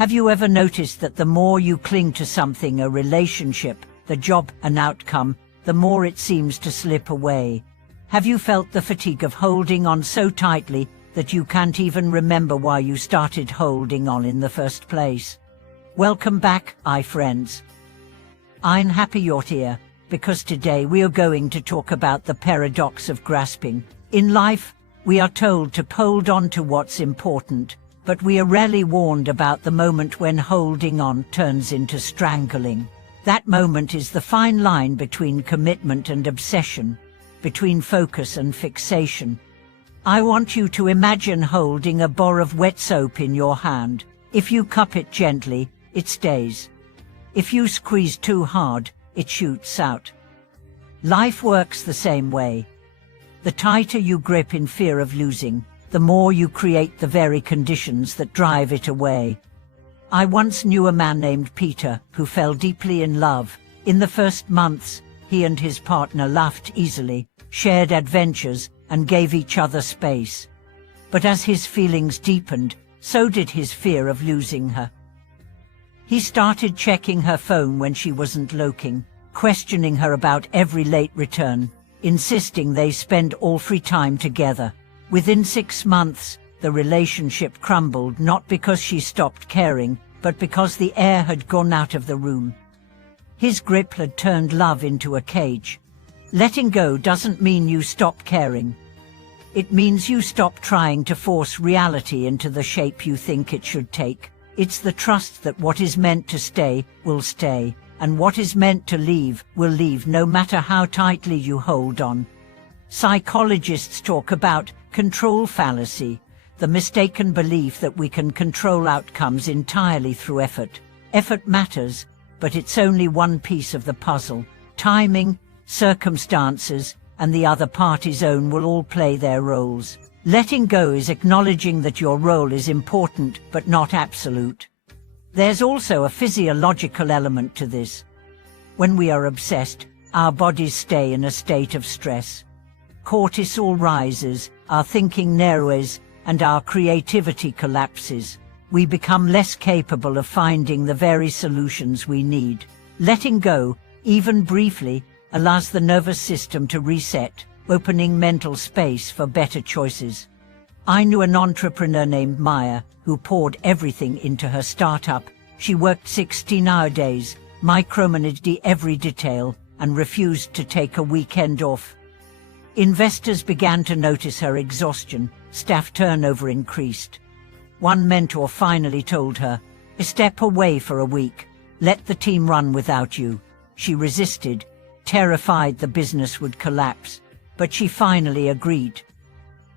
Have you ever noticed that the more you cling to something, a relationship, the job, an outcome, the more it seems to slip away? Have you felt the fatigue of holding on so tightly that you can't even remember why you started holding on in the first place? Welcome back, friends. I'm happy you're here, because today we are going to talk about the paradox of grasping. In life, we are told to hold on to what's important, but we are rarely warned about the moment when holding on turns into strangling. That moment is the fine line between commitment and obsession, between focus and fixation. I want you to imagine holding a bar of wet soap in your hand. If you cup it gently, it stays. If you squeeze too hard, it shoots out. Life works the same way. The tighter you grip in fear of losing, the more you create the very conditions that drive it away. I once knew a man named Peter who fell deeply in love. In the first months, he and his partner laughed easily, shared adventures, and gave each other space. But as his feelings deepened, so did his fear of losing her. He started checking her phone when she wasn't looking, questioning her about every late return, insisting they spend all free time together. Within 6 months, the relationship crumbled, not because she stopped caring, but because the air had gone out of the room. His grip had turned love into a cage. Letting go doesn't mean you stop caring. It means you stop trying to force reality into the shape you think it should take. It's the trust that what is meant to stay will stay, and what is meant to leave will leave, no matter how tightly you hold on. Psychologists talk about control fallacy, the mistaken belief that we can control outcomes entirely through effort. Effort matters, but it's only one piece of the puzzle. Timing, circumstances, and the other party's own will all play their roles. Letting go is acknowledging that your role is important but not absolute. There's also a physiological element to this. When we are obsessed, our bodies stay in a state of stress. Cortisol rises, our thinking narrows, and our creativity collapses. We become less capable of finding the very solutions we need. Letting go, even briefly, allows the nervous system to reset, opening mental space for better choices. I knew an entrepreneur named Maya who poured everything into her startup. She worked 16-hour days, micromanaged every detail, and refused to take a weekend off. Investors began to notice her exhaustion. Staff turnover increased. One mentor finally told her, "Step away for a week. Let the team run without you." She resisted, terrified the business would collapse, but she finally agreed.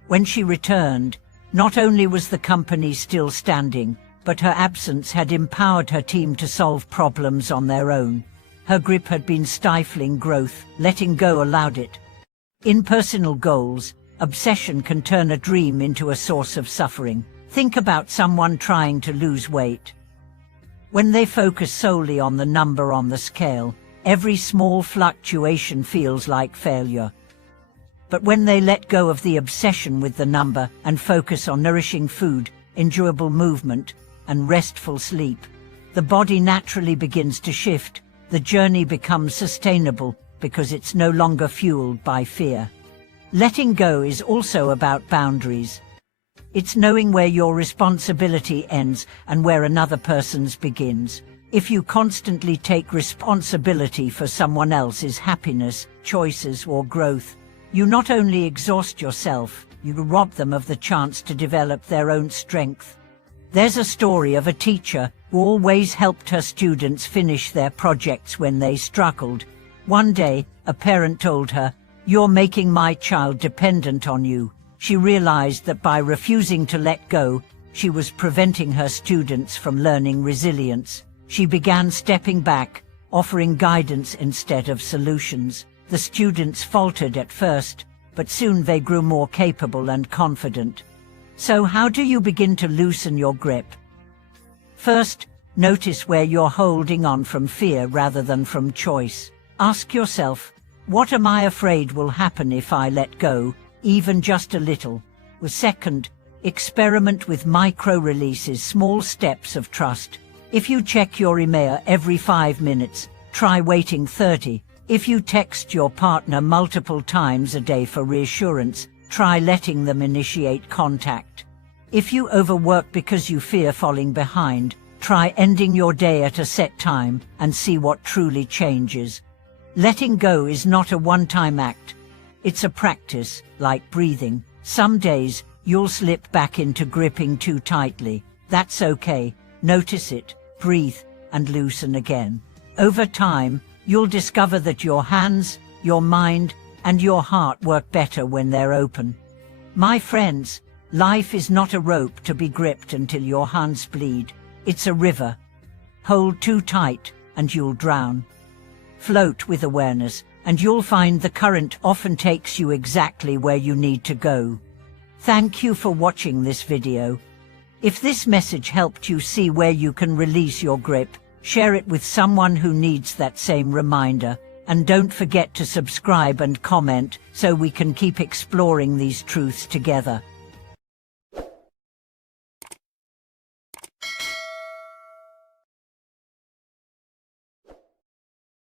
When she returned, not only was the company still standing, but her absence had empowered her team to solve problems on their own. Her grip had been stifling growth. Letting go allowed it. In personal goals, obsession can turn a dream into a source of suffering. Think about someone trying to lose weight. When they focus solely on the number on the scale, every small fluctuation feels like failure. But when they let go of the obsession with the number and focus on nourishing food, enjoyable movement, and restful sleep, the body naturally begins to shift. The journey becomes sustainable because it's no longer fueled by fear. Letting go is also about boundaries. It's knowing where your responsibility ends and where another person's begins. If you constantly take responsibility for someone else's happiness, choices, or growth, you not only exhaust yourself, you rob them of the chance to develop their own strength. There's a story of a teacher who always helped her students finish their projects when they struggled. One day, a parent told her, "You're making my child dependent on you." She realized that by refusing to let go, she was preventing her students from learning resilience. She began stepping back, offering guidance instead of solutions. The students faltered at first, but soon they grew more capable and confident. So how do you begin to loosen your grip? First, notice where you're holding on from fear rather than from choice. Ask yourself, what am I afraid will happen if I let go, even just a little? Second, Experiment with micro-releases, small steps of trust. If you check your email every 5 minutes, try waiting 30. If you text your partner multiple times a day for reassurance, try letting them initiate contact. If you overwork because you fear falling behind, try ending your day at a set time and see what truly changes. Letting go is not a one-time act. It's a practice, like breathing. Some days, you'll slip back into gripping too tightly. That's okay. Notice it, breathe, and loosen again. Over time, you'll discover that your hands, your mind, and your heart work better when they're open. My friends, life is not a rope to be gripped until your hands bleed. It's a river. Hold too tight, and you'll drown. Float with awareness, and you'll find the current often takes you exactly where you need to go. Thank you for watching this video. If this message helped you see where you can release your grip, share it with someone who needs that same reminder. And don't forget to subscribe and comment so we can keep exploring these truths together.